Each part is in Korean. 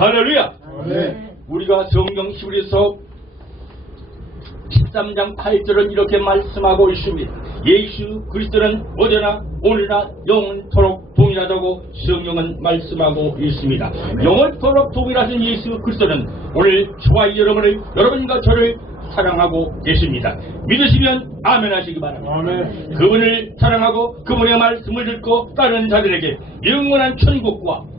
할렐루야. 네. 우리가 성경 히브리서 13장 8절은 이렇게 말씀하고 있습니다. 예수 그리스도는 어제나 오늘나 영원토록 동일하다고 성경은 말씀하고 있습니다. 영원토록 동일하신 예수 그리스도는 오늘 저와 여러분과 저를 사랑하고 계십니다. 믿으시면 아멘 하시기 바랍니다. 아멘. 그분을 사랑하고 그분의 말씀을 듣고 따르는 자들에게 영원한 천국과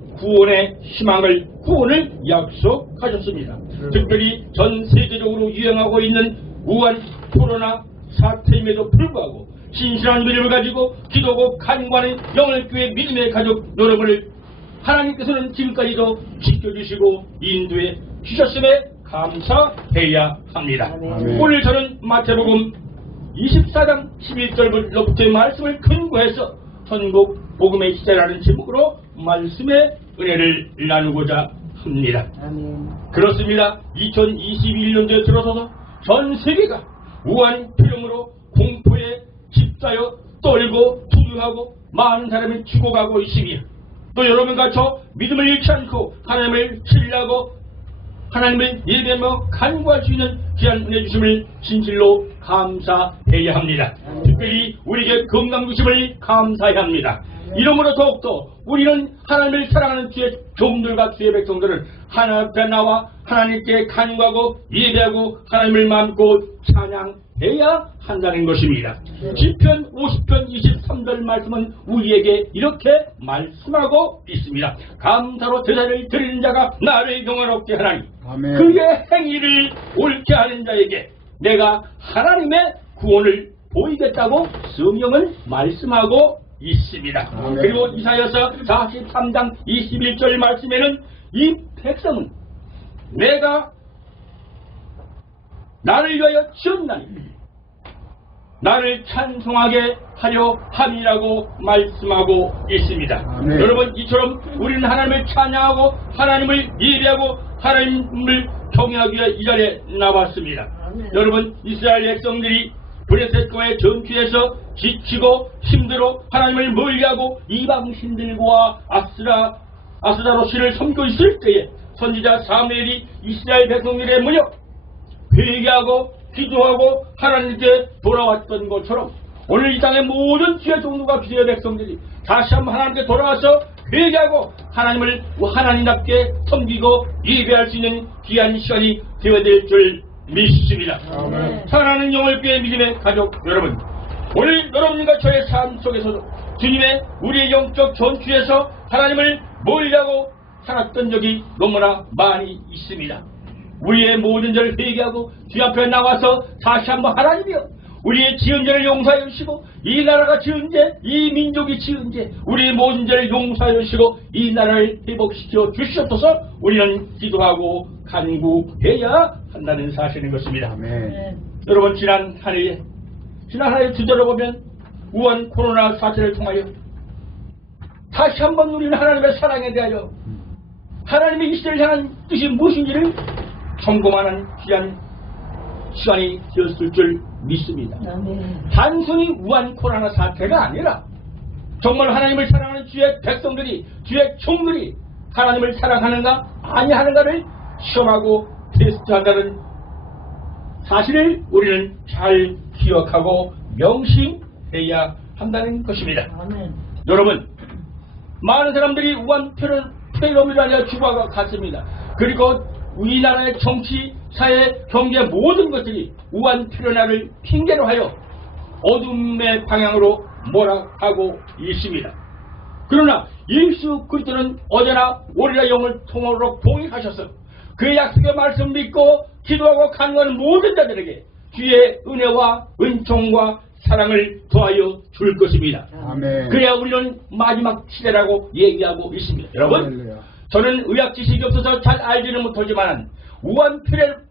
구원을 약속하셨습니다. 특별히 전 세계적으로 유행하고 있는 우한 코로나 사태임에도 불구하고 신실한 믿음을 가지고 기도고 간구하는 영월교회 믿음의 가족 여러분을 하나님께서는 지금까지도 지켜주시고 인도해 주셨음에 감사해야 합니다. 아멘. 오늘 저는 마태복음 24장 11절부터의 말씀을 근거해서 천국 복음의 시대라는 제목으로 말씀의 은혜를 나누고자 합니다. 아멘. 그렇습니다. 2021년도에 들어서서 전 세계가 우한 폐렴으로 공포에 휩싸여 떨고 두려워하고 많은 사람이 죽어가고 있으며 또 여러분과 저 믿음을 잃지 않고 하나님을 신뢰하고 하나님을 예배하며 간구할 수 있는 귀한 은혜 주심을 진실로 감사해야 합니다. 특별히 우리에게 건강 주심을 감사해야 합니다. 이러므로 더욱더 우리는 하나님을 사랑하는 주의 종들과 주의 백성들은 하나님 앞에 나와 하나님께 간구하고 예배하고 하나님을 만고 찬양해야 한다는 것입니다. 시편 50편 23절 말씀은 우리에게 이렇게 말씀하고 있습니다. 감사로 제사를 드리는 자가 나를 영원롭게 하나니 아멘. 그의 행위를 옳게 하는 자에게 내가 하나님의 구원을 보이겠다고 성경은 말씀하고 있습니다. 아멘. 그리고 이사야서 43장 21절 말씀에는 이 백성은 내가 나를 위하여 지었나니 나를 찬송하게 하려 함이라고 말씀하고 있습니다. 아멘. 여러분 이처럼 우리는 하나님을 찬양하고 하나님을 예배하고 하나님을 경외하기 위해 이 자리에 나왔습니다. 여러분 이스라엘 백성들이 브레셋과의 전투에서 지치고 힘들어 하나님을 멀리하고 이방 신들과 아스다로시를 섬기고 있을 때에 선지자 사무엘이 이스라엘 백성들의 무력 회개하고 기도하고 하나님께 돌아왔던 것처럼 오늘 이 땅의 모든 주의 종류가 주의 백성들이 다시 한번 하나님께 돌아와서 회개하고 하나님을 하나님답게 섬기고 예배할 수 있는 귀한 시간이 되어야 될 줄 믿습니다. 아멘. 사랑하는 영월교회 믿음의 가족 여러분, 오늘 여러분과 저의 삶 속에서도 주님의 우리의 영적 전투에서 하나님을 멀리하고 살았던 적이 너무나 많이 있습니다. 우리의 모든 죄를 회개하고 주 앞에 나와서 다시 한번 하나님이여 우리의 지은 죄를 용서하여 주시고 이 나라가 지은 죄, 이 민족이 지은 죄, 우리의 모든 죄를 용서하여 주시고 이 나라를 회복시켜 주시옵소서. 우리는 기도하고 간구해야 한다는 사실인 것입니다. 아멘. 여러분 지난 한 해에 뒤돌아보면 우한 코로나 사태를 통하여 다시 한번 우리는 하나님의 사랑에 대하여 하나님의 이 시대를 향한 뜻이 무엇인지를 점검하는 귀한 시간이 되었을 줄 믿습니다. 아멘. 단순히 우한 코로나 사태가 아니라 정말 하나님을 사랑하는 주의 백성들이 주의 종들이 하나님을 사랑하는가 아니하는가를 시험하고 테스트한다는 사실을 우리는 잘 기억하고 명심해야 한다는 것입니다. 아멘. 여러분 많은 사람들이 우한 폐렴이라 하여 죽어갔습니다. 그리고 우리나라의 정치, 사회, 경제 모든 것들이 우한 폐렴을 핑계로 하여 어둠의 방향으로 몰아가고 있습니다. 그러나 예수 그리스도는 어제나 오늘나 영원토록 동일하셔서 그의 약속의 말씀 믿고 기도하고 간구하는 모든 자들에게 주의 은혜와 은총과 사랑을 더하여 줄 것입니다. 아멘. 그래야 우리는 마지막 시대라고 얘기하고 있습니다. 여러분 할렐루야. 저는 의학 지식이 없어서 잘 알지는 못하지만 우한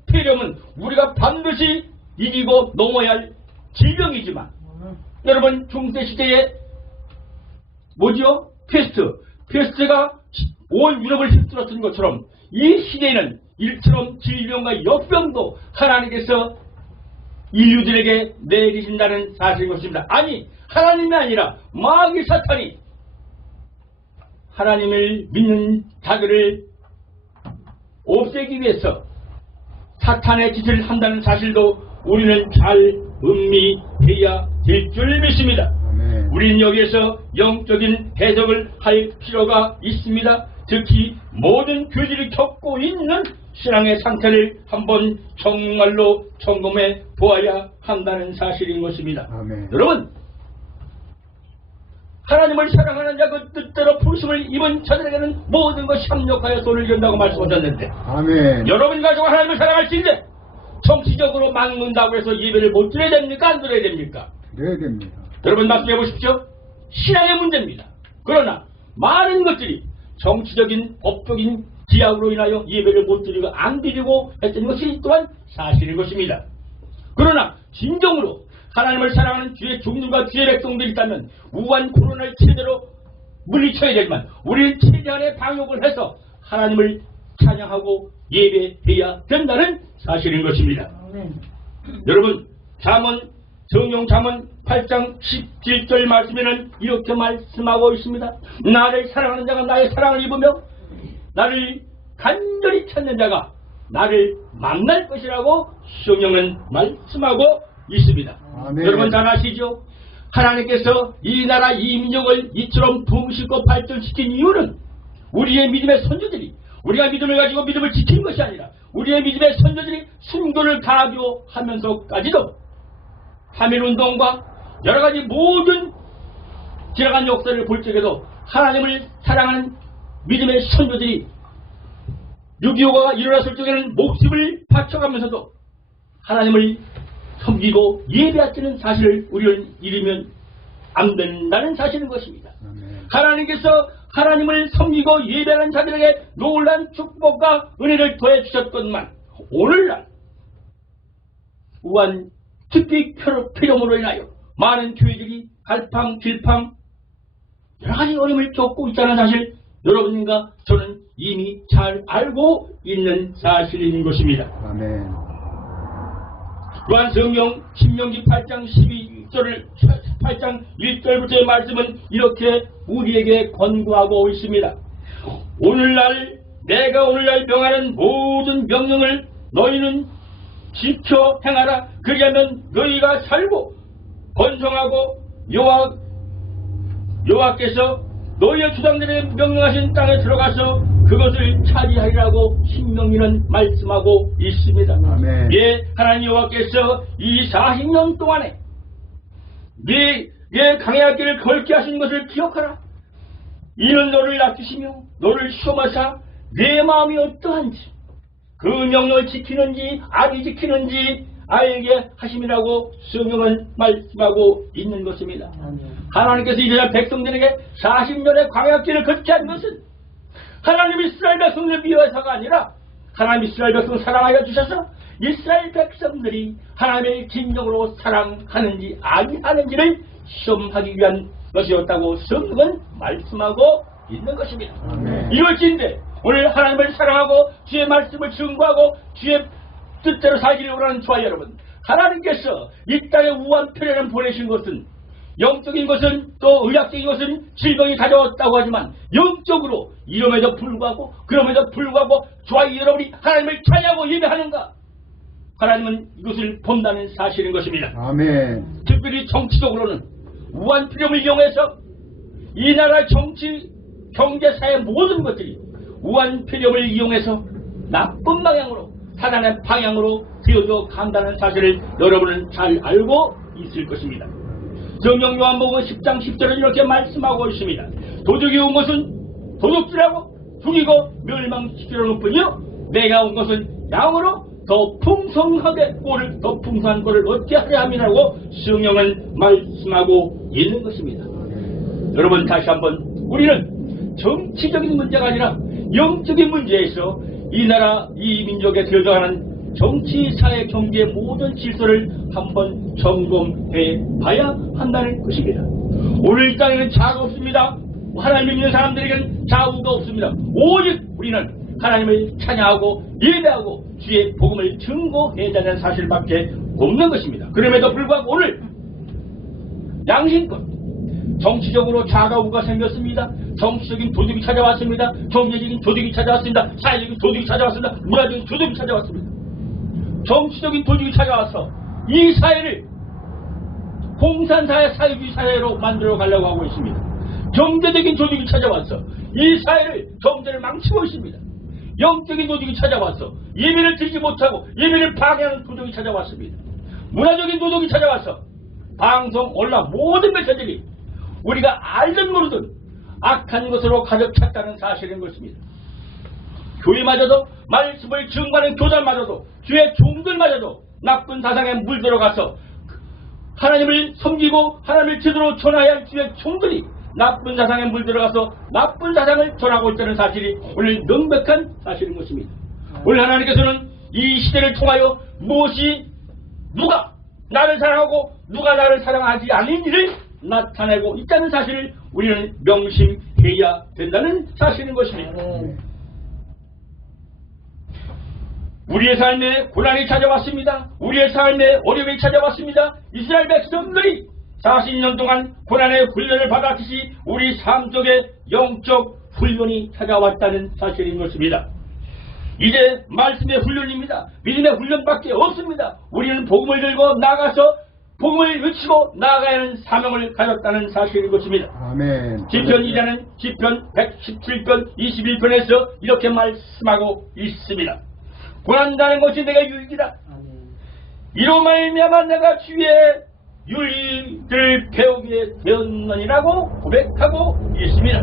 폐렴은 우리가 반드시 이기고 넘어야 할 질병이지만 여러분 중세 시대에 뭐지요? 페스트가 온 유럽을 휩쓸었던 것처럼 이 시대에는 일처럼 질병과 역병도 하나님께서 인류들에게 내리신다는 사실인 것입니다. 아니 하나님이 아니라 마귀 사탄이 하나님을 믿는 자들을 없애기 위해서 사탄의 짓을 한다는 사실도 우리는 잘 음미해야 될 줄 믿습니다. 우리는 여기에서 영적인 해석을 할 필요가 있습니다. 특히 모든 교회들이 겪고 있는 신앙의 상태를 한번 정말로 점검해 보아야 한다는 사실인 것입니다. 여러분, 하나님을 사랑하는 자 그 뜻대로 부르심을 입은 자들에게는 모든 것이 합력하여 손을 이룬다고 말씀하셨는데, 여러분이 가지고 하나님을 사랑할 수 있는데 정치적으로 막는다고 해서 예배를 못 드려야 됩니까? 안 드려야 됩니까? 드려야 됩니다. 여러분 말씀해 보십시오. 신앙의 문제입니다. 그러나 많은 것들이 정치적인 법적인 기약으로 인하여 예배를 못 드리고 안 드리고 했던 것이 또한 사실인 것입니다. 그러나 진정으로 하나님을 사랑하는 주의 종들과 주의 백성들이 있다면 우한 코로나를 최대로 물리쳐야 되지만 우리는 최대한의 방역을 해서 하나님을 찬양하고 예배해야 된다는 사실인 것입니다. 여러분, 성경 잠언 8장 17절 말씀에는 이렇게 말씀하고 있습니다. 나를 사랑하는 자가 나의 사랑을 입으며 나를 간절히 찾는 자가 나를 만날 것이라고 성경은 말씀하고 있습니다. 여러분 잘 아시죠? 하나님께서 이 나라 이 민족을 이처럼 부흥시고 발전시킨 이유는 우리의 믿음의 선조들이 우리가 믿음을 가지고 믿음을 지키는 것이 아니라 우리의 믿음의 선조들이 순교를 강요하면서까지도 하민운동과 여러가지 모든 지나간 역사를 볼 적에도 하나님을 사랑하는 믿음의 선조들이 6.25가 일어났을 적에는 목숨을 바쳐가면서도 하나님을 섬기고 예배하시는 사실을 우리는 잃으면 안 된다는 사실인 것입니다. 하나님께서 하나님을 섬기고 예배하는 자들에게 놀라운 축복과 은혜를 더해 주셨건만 오늘날 우한 특히 폐렴으로 인하여 많은 교회들이 갈팡질팡 여러가지 어려움을 겪고 있다는 사실 여러분과 저는 이미 잘 알고 있는 사실인 것입니다. 또한 성경 신명기 8장 8장 1절부터의 말씀은 이렇게 우리에게 권고하고 있습니다. 내가 오늘날 명하는 모든 명령을 너희는 지켜 행하라. 그리하면 너희가 살고 번성하고 여호와께서 너희의 주장들의 명령하신 땅에 들어가서 그것을 차지하리라고 신명기는 말씀하고 있습니다. 예, 하나님 여호와께서 이 40년 동안에 네 강해할 길을 걸게 하신 것을 기억하라. 이는 너를 낮추시며 너를 시험하사 내 마음이 어떠한지 그 명령을 지키는지 안 지키는지 알게 하심이라고 성경은 말씀하고 있는 것입니다. 하나님께서 이스라엘 백성들에게 40년의 광야 길을 걷게 한 것은 하나님 이스라엘 백성들을 위해서가 아니라 하나님 이스라엘 백성을 사랑하여 주셔서 이스라엘 백성들이 하나님을 진정으로 사랑하는지 아니하는지를 시험하기 위한 것이었다고 성경은 말씀하고 있는 것입니다. 이것인데 오늘 하나님을 사랑하고 주의 말씀을 증거하고 주의 뜻대로 살기를 원하는 저와 여러분, 하나님께서 이 땅에 우한 폐렴을 보내신 것은 영적인 것은 또 의학적인 것은 질병이 가져왔다고 하지만 영적으로 이름에도 불구하고 그럼에도 불구하고 저와 여러분이 하나님을 찬양하고 예배하는가? 하나님은 이것을 본다는 사실인 것입니다. 특별히 정치적으로는 우한 폐렴을 이용해서 이 나라 정치, 경제, 사회 모든 것들이 우한 폐렴을 이용해서 나쁜 방향으로 사단의 방향으로 되어져 간다는 사실을 여러분은 잘 알고 있을 것입니다. 성경 요한복음 10장 10절은 이렇게 말씀하고 있습니다. 도적이 온 것은 도둑질하고 죽이고 멸망시키려는 뿐이요 내가 온 것은 양으로 더 풍성하게 더 풍성한 꼴을 얻게 하려 함이라고 성경은 말씀하고 있는 것입니다. 여러분 다시 한번 우리는 정치적인 문제가 아니라 영적인 문제에서 이 나라 이 민족에 되어져가는 정치, 사회, 경제 모든 질서를 한번 점검해 봐야 한다는 것입니다. 오늘 이 땅에는 자아가 없습니다. 하나님을 믿는 사람들에게는 좌우가 없습니다. 오직 우리는 하나님을 찬양하고 예배하고 주의 복음을 증거해야 되는 사실밖에 없는 것입니다. 그럼에도 불구하고 오늘 양심껏 정치적으로 좌가우가 생겼습니다. 정치적인 도둑이 찾아왔습니다. 경제적인 도둑이 찾아왔습니다. 사회적인 도둑이 찾아왔습니다. 문화적인 도둑이 찾아왔습니다. 정치적인 도둑이 찾아와서 이 사회를 공산사회, 사회주의 사회로 만들어 가려고 하고 있습니다. 경제적인 도둑이 찾아와서 이 사회를 경제를 망치고 있습니다. 영적인 도둑이 찾아와서 예배를 드리지 못하고 예배를 방해하는 도둑이 찾아왔습니다. 문화적인 도둑이 찾아와서 방송, 온라인 모든 매체들이 우리가 알든 모르든 악한 것으로 가득 찼다는 사실인 것입니다. 교회마저도 말씀을 증거하는 교단마저도 주의 종들마저도 나쁜 사상에 물들어가서 하나님을 섬기고 하나님을 제대로 전해야 할 주의 종들이 나쁜 사상에 물들어가서 나쁜 사상을 전하고 있다는 사실이 오늘 명백한 사실인 것입니다. 오늘 하나님께서는 이 시대를 통하여 무엇이 누가 나를 사랑하고 누가 나를 사랑하지 않는 일을 나타내고 있다는 사실을 우리는 명심해야 된다는 사실인 것입니다. 우리의 삶에 고난이 찾아왔습니다. 우리의 삶에 어려움이 찾아왔습니다. 이스라엘 백성들이 40년 동안 고난의 훈련을 받았듯이 우리 삶 속에 영적 훈련이 찾아왔다는 사실인 것입니다. 이제 말씀의 훈련입니다. 믿음의 훈련밖에 없습니다. 우리는 복음을 들고 나가서 복음을 외치고 나아가야 하는 사명을 가졌다는 사실인 것입니다. 아멘. 시편 2장은 시편 117편 21편에서 이렇게 말씀하고 있습니다. 고난다는 것이 내가 유익이다. 이로 말미암아 내가 주의 윤리를 배우게 되었느니라고 고백하고 있습니다.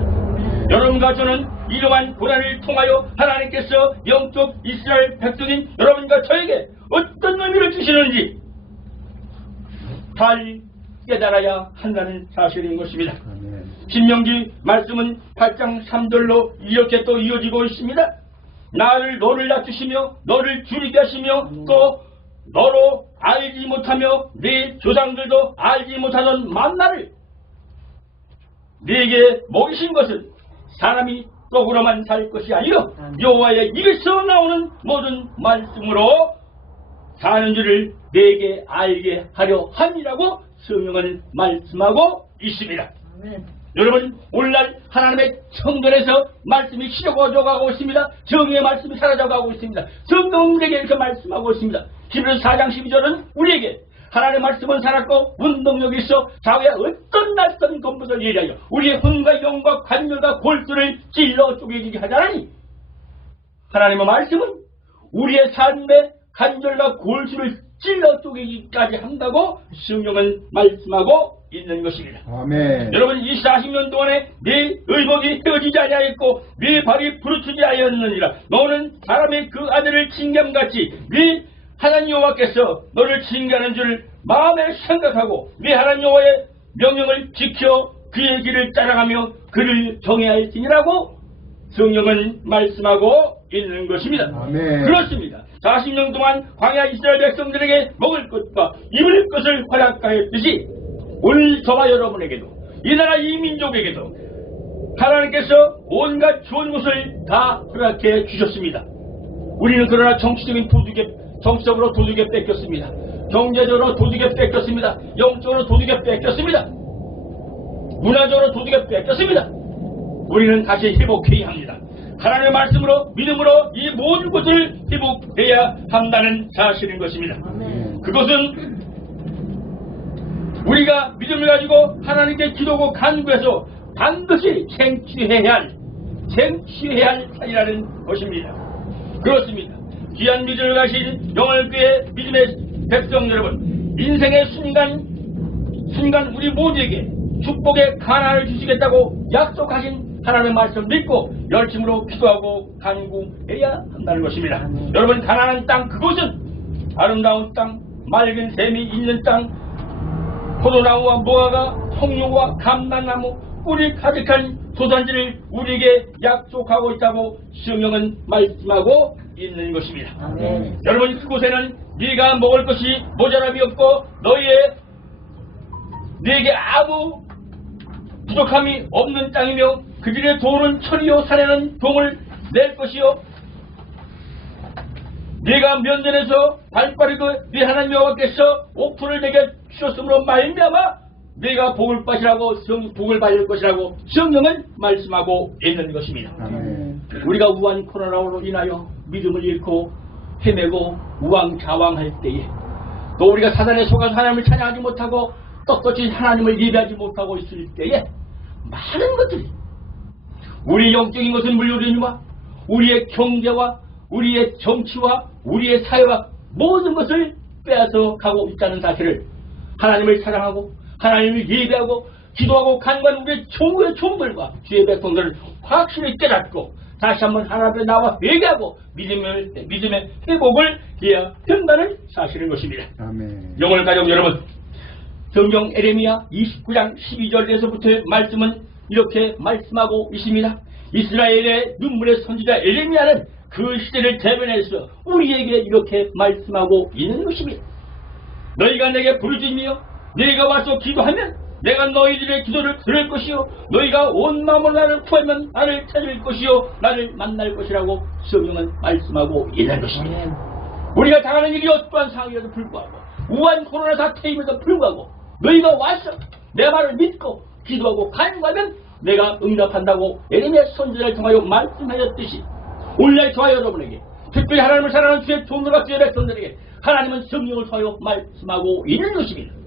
여러분과 저는 이러한 고난을 통하여 하나님께서 영적 이스라엘 백성인 여러분과 저에게 어떤 의미를 주시는지 잘 깨달아야 한다는 사실인 것입니다. 신명기 말씀은 8장 3절로 이렇게 또 이어지고 있습니다. 너를 낮추시며 너를 줄이게 하시며 또 너로 알지 못하며 네 조상들도 알지 못하던 만나를 네게 먹이신 것은 사람이 떡으로만 살 것이 아니라 여호와의 입에서 나오는 모든 말씀으로 사는 줄을 네게 알게 하려 함이라고 성경은 말씀하고 있습니다. 여러분, 오늘날 하나님의 성전에서 말씀이 시려워져가고 있습니다. 정의의 말씀이 사라져가고 있습니다. 성경은 우리에게 이렇게 말씀하고 있습니다. 히브리서 4장 12절은 우리에게 하나님의 말씀은 살았고 운동력이 있어 좌우에 어떤 낯선 검부를 예리하여 우리의 혼과 영과 관절과 골수를 찔러 쪼개지게 하자니 하나님의 말씀은 우리의 삶의 관절과 골수를 찔러 쪼개기까지 한다고 성경은 말씀하고 있는 것입니다. 아멘. 여러분, 이 40년 동안에 네 의복이 헤어지지 아니하였고 네 발이 부르트지 아니하였느니라. 너는 사람의 그 아들을 징계함같이 네 하나님 여호와께서 너를 징계하는 줄 마음에 생각하고 네 하나님 여호와의 명령을 지켜 그의 길을 따라가며 그를 정해야 할지니라고 성경은 말씀하고 있는 것입니다. 아멘. 그렇습니다. 40년 동안 광야 이스라엘 백성들에게 먹을 것과 입을 것을 허락하였듯이 오늘 저와 여러분에게도 이 나라 이 민족에게도 하나님께서 온갖 좋은 것을 다 허락해 주셨습니다. 우리는 그러나 정치적으로 도둑에 뺏겼습니다. 경제적으로 도둑에 뺏겼습니다. 영적으로 도둑에 뺏겼습니다. 문화적으로 도둑에 뺏겼습니다. 우리는 다시 회복해야 합니다. 하나님의 말씀으로 믿음으로 이 모든 것을 회복해야 한다는 사실인 것입니다. 그것은 우리가 믿음을 가지고 하나님께 기도하고 간구해서 반드시 쟁취해야 할 일이라는 것입니다. 그렇습니다. 귀한 믿음을 가신 영월교회 믿음의 백성 여러분, 인생의 순간 우리 모두에게 축복의 가난을 주시겠다고 약속하신 하나님의 말씀 믿고 열심으로 기도하고 간구해야 한다는 것입니다. 여러분, 가나안 땅, 그곳은 아름다운 땅, 맑은 샘이 있는 땅, 포도나무와 무화과, 석류와 감람나무, 꿀이 가득한 소산지를 우리에게 약속하고 있다고 성경은 말씀하고 있는 것입니다. 아멘. 여러분, 그곳에는 네가 먹을 것이 모자람이 없고 네게 아무 부족함이 없는 땅이며 그들의 돌은 철이요 산에는 동을 낼 것이요 네가 면전에서 발빠르고 네 하나님 여호와께서 오픈을 내게 주셨으므로 말미암아 내가 복을 받을 것이라고 성경은 말씀하고 있는 것입니다. 우리가 우한 코로나로 인하여 믿음을 잃고 헤매고 우왕좌왕할 때에, 또 우리가 사단에 속아서 하나님을 찬양하지 못하고 떳떳이 하나님을 예배하지 못하고 있을 때에 많은 것들이, 우리 영적인 것은 물려주니와 우리의 경제와 우리의 정치와 우리의 사회와 모든 것을 빼앗아 가고 있다는 사실을, 하나님을 사랑하고 하나님을 예배하고 기도하고 간구하는 우리의 종의 종들과 주의 백성들을 확실히 깨닫고 다시 한번 하나님 앞에 나와 회개하고 믿음의 회복을 해야 된다는 사실인 것입니다. 아멘. 영혼을 가져온 여러분, 성경 에레미야 29장 12절에서부터의 말씀은 이렇게 말씀하고 있습니다. 이스라엘의 눈물의 선지자 에레미야는 그 시대를 대변해서 우리에게 이렇게 말씀하고 있는 것입니다. 너희가 내게 부르짖으며 너희가 와서 기도하면 내가 너희들의 기도를 들을 것이요, 너희가 온 마음으로 나를 구하면 나를 찾을 것이요, 나를 만날 것이라고 성경은 말씀하고 있는 것입니다. 우리가 당하는 일이 어떠한 상황에도 불구하고, 우한 코로나 사태임에도 불구하고 너희가 와서 내 말을 믿고 기도하고 간구하면 내가 응답한다고 에레미야 선지자를 통하여 말씀하였듯이, 오늘날 저와 여러분에게, 특별히 하나님을 사랑하는 주의 종들과 주의 백성들에게 하나님은 성령을 통하여 말씀하고 있는 것입니다.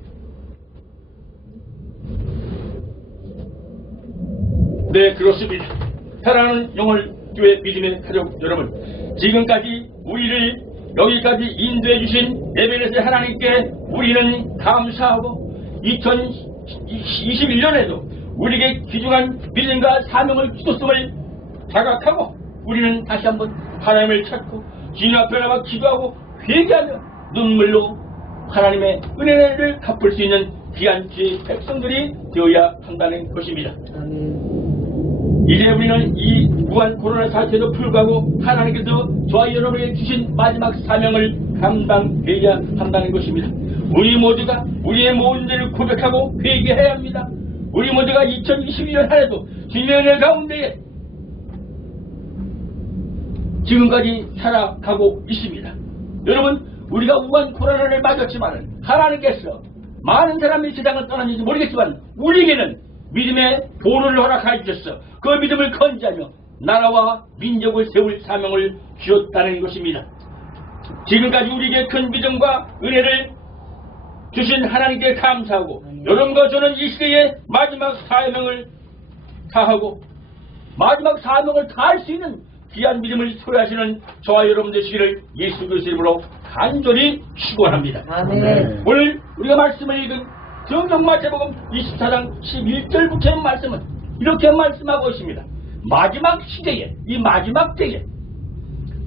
네, 그렇습니다. 사랑하는 영혼 교회 믿음의 가족 여러분, 지금까지 우리를 여기까지 인도해 주신 에베네스의 하나님께 우리는 감사하고, 2021년에도 우리에게 귀중한 믿음과 사명을 주셨음을 자각하고, 우리는 다시 한번 하나님을 찾고 주님 앞에 나와 기도하고 회개하며 눈물로 하나님의 은혜를 갚을 수 있는 귀한 주의 백성들이 되어야 한다는 것입니다. 이제 우리는 이 무한 코로나 사태에도 불구하고 하나님께서 저와 여러분에게 주신 마지막 사명을 감당해야 한다는 것입니다. 우리 모두가 우리의 모든 죄를 고백하고 회개해야 합니다. 우리 모두가 2021년 한 해도 주님의 은혜 가운데에 지금까지 살아가고 있습니다. 여러분, 우리가 우한 코로나를 맞았지만 하나님께서 많은 사람이 세상을 떠났는지 모르겠지만 우리에게는 믿음의 보루를 허락하여 주셨어. 그 믿음을 건지하며 나라와 민족을 세울 사명을 주셨다는 것입니다. 지금까지 우리에게 큰 믿음과 은혜를 주신 하나님께 감사하고, 여러분과 저는 이 시대의 마지막 사명을 다하고 마지막 사명을 다할 수 있는 귀한 믿음을 소유하시는 저와 여러분 되시기를 예수 그리스도의 이름으로 간절히 축원합니다. 아멘. 오늘 우리가 말씀을 읽은 성경 마태복음 24장 11절부터의 말씀은 이렇게 말씀하고 있습니다. 마지막 시대에, 이 마지막 때에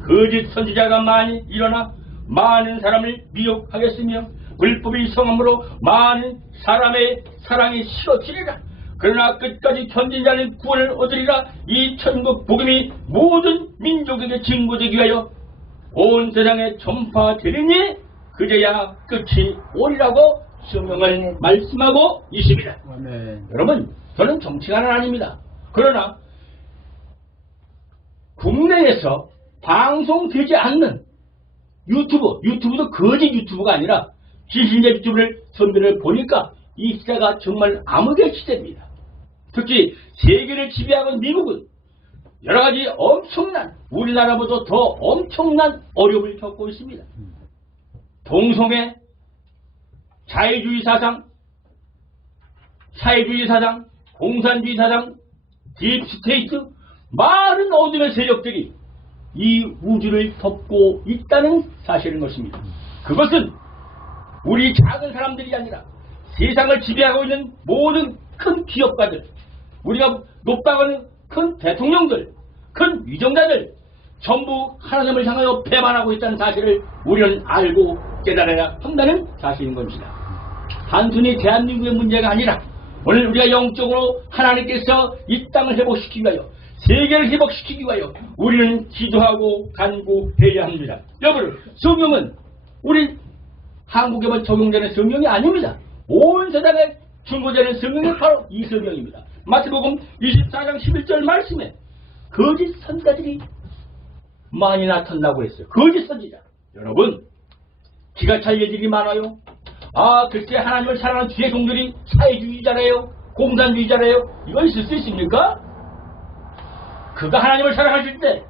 거짓 선지자가 많이 일어나 많은 사람을 미혹하겠으며 불법이 성함으로 많은 사람의 사랑이 식어지리라. 그러나 끝까지 견딘 자는 구원을 얻으리라. 이 천국 복음이 모든 민족에게 증거되기 위하여 온 세상에 전파되리니 그제야 끝이 오리라고 성경은 말씀하고 있습니다. 아멘. 여러분, 저는 정치가는 아닙니다. 그러나 국내에서 방송되지 않는 유튜브도 거짓 유튜브가 아니라 진실의 유튜브를 선별을 보니까 이 시대가 정말 암흑의 시대입니다. 특히 세계를 지배하고 있는 미국은 여러가지 엄청난, 우리나라보다 더 엄청난 어려움을 겪고 있습니다. 동성애, 자유주의 사상, 사회주의 사상, 공산주의 사상, 딥스테이트, 많은 어둠의 세력들이 이 우주를 덮고 있다는 사실인 것입니다. 그것은 우리 작은 사람들이 아니라 세상을 지배하고 있는 모든 큰 기업가들, 우리가 높다고 하는 큰 대통령들, 큰 위정자들 전부 하나님을 향하여 배반하고 있다는 사실을 우리는 알고 깨달아야 한다는 사실인 겁니다. 단순히 대한민국의 문제가 아니라 오늘 우리가 영적으로 하나님께서 이 땅을 회복시키기 위하여, 세계를 회복시키기 위하여 우리는 기도하고 간구해야 합니다. 여러분, 성경은 우리 한국에만 적용되는 성경이 아닙니다. 온 세상에 충고되는 성경이 바로 이 성경입니다. 마태복음 24장 11절 말씀에 거짓 선지자들이 많이 나타난다고 했어요. 거짓 선지자. 여러분, 기가 찰릴 일이 많아요. 글쎄 하나님을 사랑하는 주의 종들이 사회주의자래요, 공산주의자래요. 이거 있을 수 있습니까? 그가 하나님을 사랑하실 때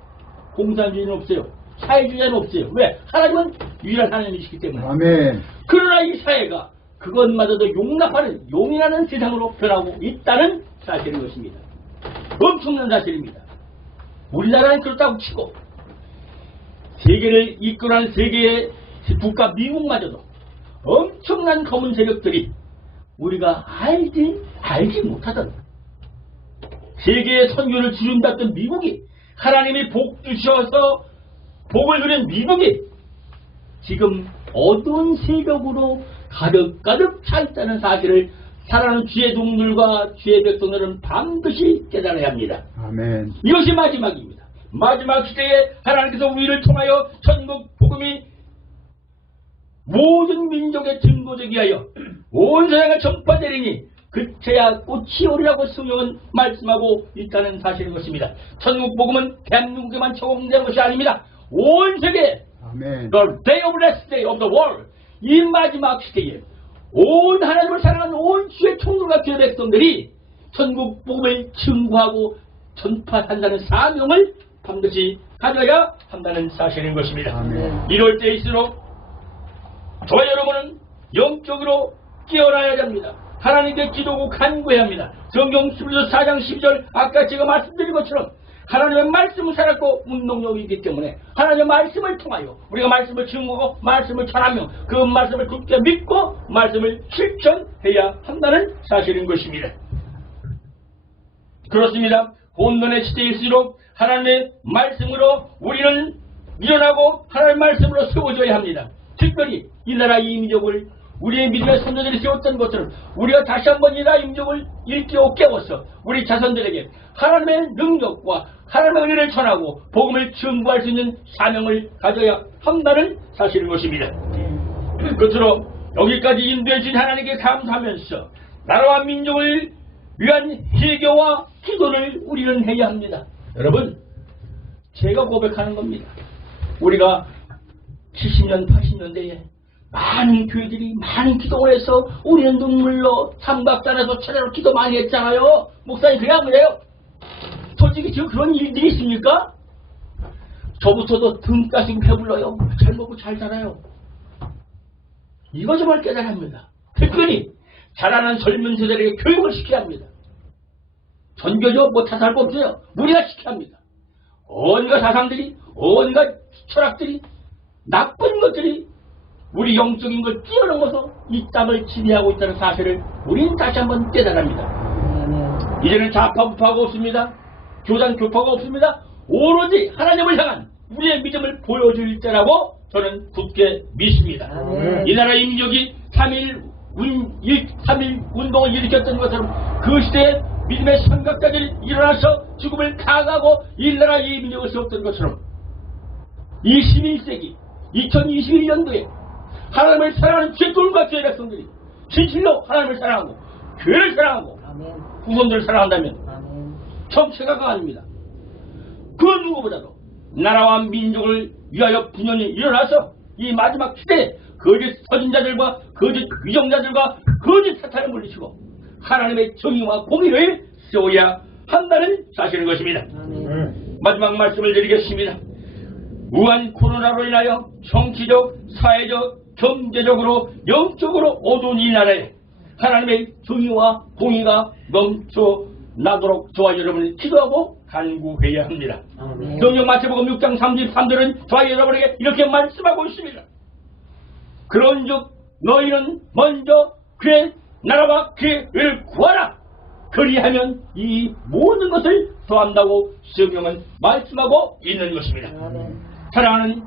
공산주의는 없어요, 사회주의자는 없어요. 왜? 하나님은 유일한 하나님이시기 때문에. 아멘. 그러나 이 사회가 그것마저도 용납하는 용인하는 세상으로 변하고 있다는 사실인 것입니다. 엄청난 사실입니다. 우리나라는 그렇다고 치고 세계를 이끌어가는 세계의 국가 미국마저도 엄청난 검은 세력들이 우리가 알지 못하던 세계의 선교를 주름받던 미국이, 하나님이 복 주셔서 복을 누린 미국이 지금 어두운 세력으로 가득가득 차 있다는 사실을 사랑하는 주의 종들과 주의 백성들은 반드시 깨달아야 합니다. 아멘. 이것이 마지막입니다. 마지막 시대에 하나님께서 우리를 통하여 천국 복음이 모든 민족의 증거되게 하여 온 세상에 전파되리니 그때야 꽃이 오리라고 성경은 말씀하고 있다는 사실인 것입니다. 천국 복음은 대한민국에만 적용된 것이 아닙니다. 온 세계, 아멘. The day of last day of the world, 이 마지막 시대에 온 하나님을 사랑하는 온 주의 총들과 주의 백성들이 천국 복음을 증거하고 전파한다는 사명을 반드시 가져야 한다는 사실인 것입니다. 아멘. 이럴 때일수록 저와 여러분은 영적으로 깨어나야 합니다. 하나님께 기도하고 간구해야 합니다. 성경 11절 4장 12절 아까 제가 말씀드린 것처럼 하나님의 말씀을 살았고 운동력이 있기 때문에 하나님의 말씀을 통하여 우리가 말씀을 증거하고 말씀을 전하며 그 말씀을 굳게 믿고 말씀을 실천해야 한다는 사실인 것입니다. 그렇습니다. 혼돈의 시대일수록 하나님의 말씀으로 우리는 일어나고 하나님의 말씀으로 세워져야 합니다. 특별히 이 나라 이 민족을 우리의 믿음의 선조들이 세웠던 것처럼 우리가 다시 한번 이 나라 이 민족을 일깨워 깨워서 우리 자손들에게 하나님의 능력과 하나님의 은혜를 전하고 복음을 증거할 수 있는 사명을 가져야 한다는 사실인 것입니다. 끝으로 여기까지 인도해 주신 하나님께 감사하면서 나라와 민족을 위한 회개와 기도를 우리는 해야 합니다. 여러분, 제가 고백하는 겁니다. 우리가 70년, 80년대에 많은 교회들이 많은 기도를 해서 우리는 눈물로 삼각단에서 차례로 기도 많이 했잖아요. 목사님 그냥 그래요. 솔직히 지금 그런 일들이 있습니까? 저부터도 등 까시고 배불러요. 잘 먹고 잘 살아요. 이거 정말 깨달아야 합니다. 특별히 자라는 젊은 세대에게 교육을 시켜야 합니다. 전교조 뭐 다 살고 없어요. 우리가 시켜야 합니다. 온갖 사상들이, 온갖 철학들이, 나쁜 것들이 우리 영적인 걸 뛰어넘어서 이 땅을 지배하고 있다는 사실을 우리는 다시 한번 깨달습니다. 이제는 좌파 우파가 없습니다. 교단 교파가 없습니다. 오로지 하나님을 향한 우리의 믿음을 보여줄 때라고 저는 굳게 믿습니다. 이 나라 이 민족이 3.1 운동을 일으켰던 것처럼 그 시대에 믿음의 선각자들이 일어나서 죽음을 강하고 이 나라 이 민족을 세웠던 것처럼 21세기 2021년도에 하나님을 사랑하는 죄돌과 죄의 백성들이 진실로 하나님을 사랑하고 교회를 사랑하고 후손들을 사랑한다면 정체가 강합니다. 그 누구보다도 나라와 민족을 위하여 분연히 일어나서 이 마지막 시대에 거짓 선인자들과 거짓 위정자들과 거짓 사탄을 물리치고 하나님의 정의와 공의를 세워야 한다는 사실인 것입니다. 마지막 말씀을 드리겠습니다. 무한 코로나로 인하여 정치적, 사회적, 경제적으로, 영적으로 어두운 이 나라에 하나님의 정의와 공의가 넘쳐나도록 저와 여러분을 기도하고 간구해야 합니다. 성경 마태복음 6장 33절은 저와 여러분에게 이렇게 말씀하고 있습니다. 그런즉 너희는 먼저 그의 나라와 그의 의를 구하라. 그리하면 이 모든 것을 더한다고 성경은 말씀하고 있는 것입니다. 사랑하는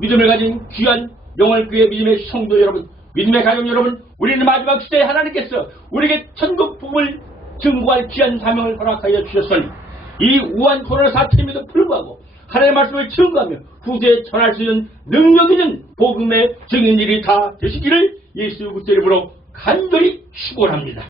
믿음을 가진 귀한 영월교회 믿음의 성도 여러분, 믿음의 가족 여러분, 우리는 마지막 시대에 하나님께서 우리에게 천국 복음을 증거할 귀한 사명을 허락하여 주셨으니 이 우한 코로나 사태임에도 불구하고 하나님의 말씀을 증거하며 후대에 전할 수 있는 능력 있는 복음의 증인들이 다 되시기를 예수 그리스도의 이름으로 간절히 축원합니다.